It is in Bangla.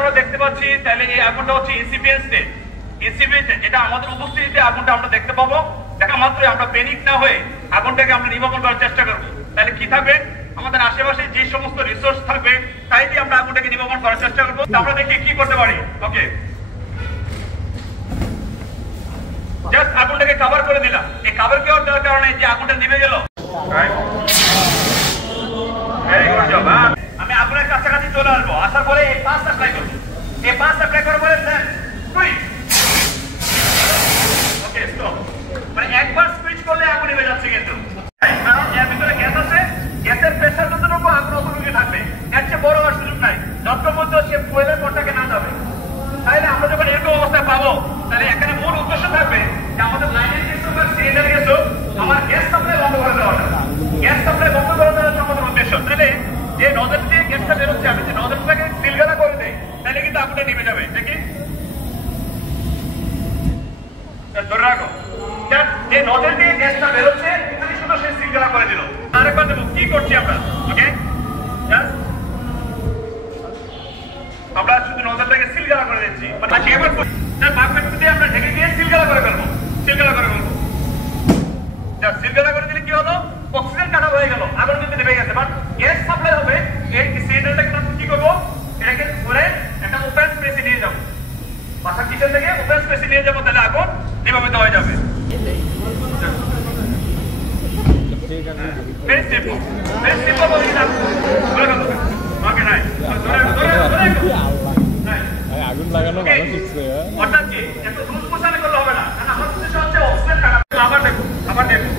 আমরা দেখতে পাচ্ছি তাহলে এই আগুনটা হচ্ছে ইনসিপিয়েন্ট স্টেট। ইনসিপিয়েন্ট এটা আমাদের উপস্থিতিতে আগুনটা আমরা দেখতে পাবো। দেখা মাত্রই আমরা প্যানিক না হয়ে আগুনটাকে আমরা নির্বাপন করার চেষ্টা করবো। তাহলে কি থাকবে, আমাদের আশেপাশে যে সমস্ত রিসোর্স থাকবে তাই দিয়ে আমরা আগুনটাকে নির্বাপন করার চেষ্টা করবো। আমরা দেখি কি করতে পারি। ওকে, জাস্ট আগুনটাকে কভার করে দিলাম। এই কভার করে দেওয়ার কারণে যে আগুনটা নিভে গেল। আমি আগুনের কাছাকাছি চলে আসবো, আসার পরে এই পাঁচ অ্যাপ্লাই করবো। এই পাঁচ অ্যাপ্লাই করার পরে ওকে স্টপ। মানে একবার সুইচ করলে আগুন নিভে যাচ্ছে, কিন্তু কারণ এর ভিতরে গ্যাস আছে, গ্যাসের প্রেসার যতটুকু আগুন অতটুকু থাকবে, এর চেয়ে বড় আর সুযোগ নাই যতক্ষণ মধ্যে সে ফুয়েলের পরটাকে না যাবে। তাহলে আমরা যখন এরকম অবস্থায় পাবো, তাহলে এখানে মূল উদ্দেশ্য থাকবে যে আমাদের লাইনের গেছো বা সিলিন্ডার গেছো, আমার গ্যাস সাপ্লাই বন্ধ করে দেওয়াটা। গ্যাস সাপ্লাই বন্ধ করে দেওয়ার আমাদের উদ্দেশ্য। তাহলে যে নজর দিয়ে গ্যাসটা বেরোচ্ছে, আমি যে নজরটাকে সিলগালা করে দেই, তাহলে কিন্তু আগুনটা নিভে যাবে। দেখি ধরে রাখো, যে নজর দিয়ে গ্যাসটা বেরোচ্ছে এখানে শুধু সে সিলগালা করে দিল। আরেকবার দেবো কি করছি আমরা। ওকে, আমরা শুধু নজরটাকে সিলগালা করে দিচ্ছি। আচ্ছা, এবার মাগমেন্ট দিয়ে আমরা ঢেকে দিয়ে সিলগালা করে ফেলবো। সিলগালা করে ফেলবো। সিলগালা করে দিলে কি হলো, অক্সিজেন কাটা হয়ে গেল, আগুন কিন্তু নেমে গেছে। বাট গ্যাস সাপ্লাই হবে, এই সিলিন্ডারটাকে কি করবো, এটাকে ধরে একটা ওপেন স্পেসে নিয়ে যাবো। বাসার কিচেন থেকে ওপেন স্পেসে নিয়ে যাবো, তাহলে আগুন নিভাবিত হয়ে যাবে। আগুন লাগানো ভালো শিখছে। অর্থাৎ কি এত রুল পোষালে করলে হবে না, কারণ আমার উদ্দেশ্য হচ্ছে অক্সিজেন কাটা। আবার দেখো, আবার দেখো।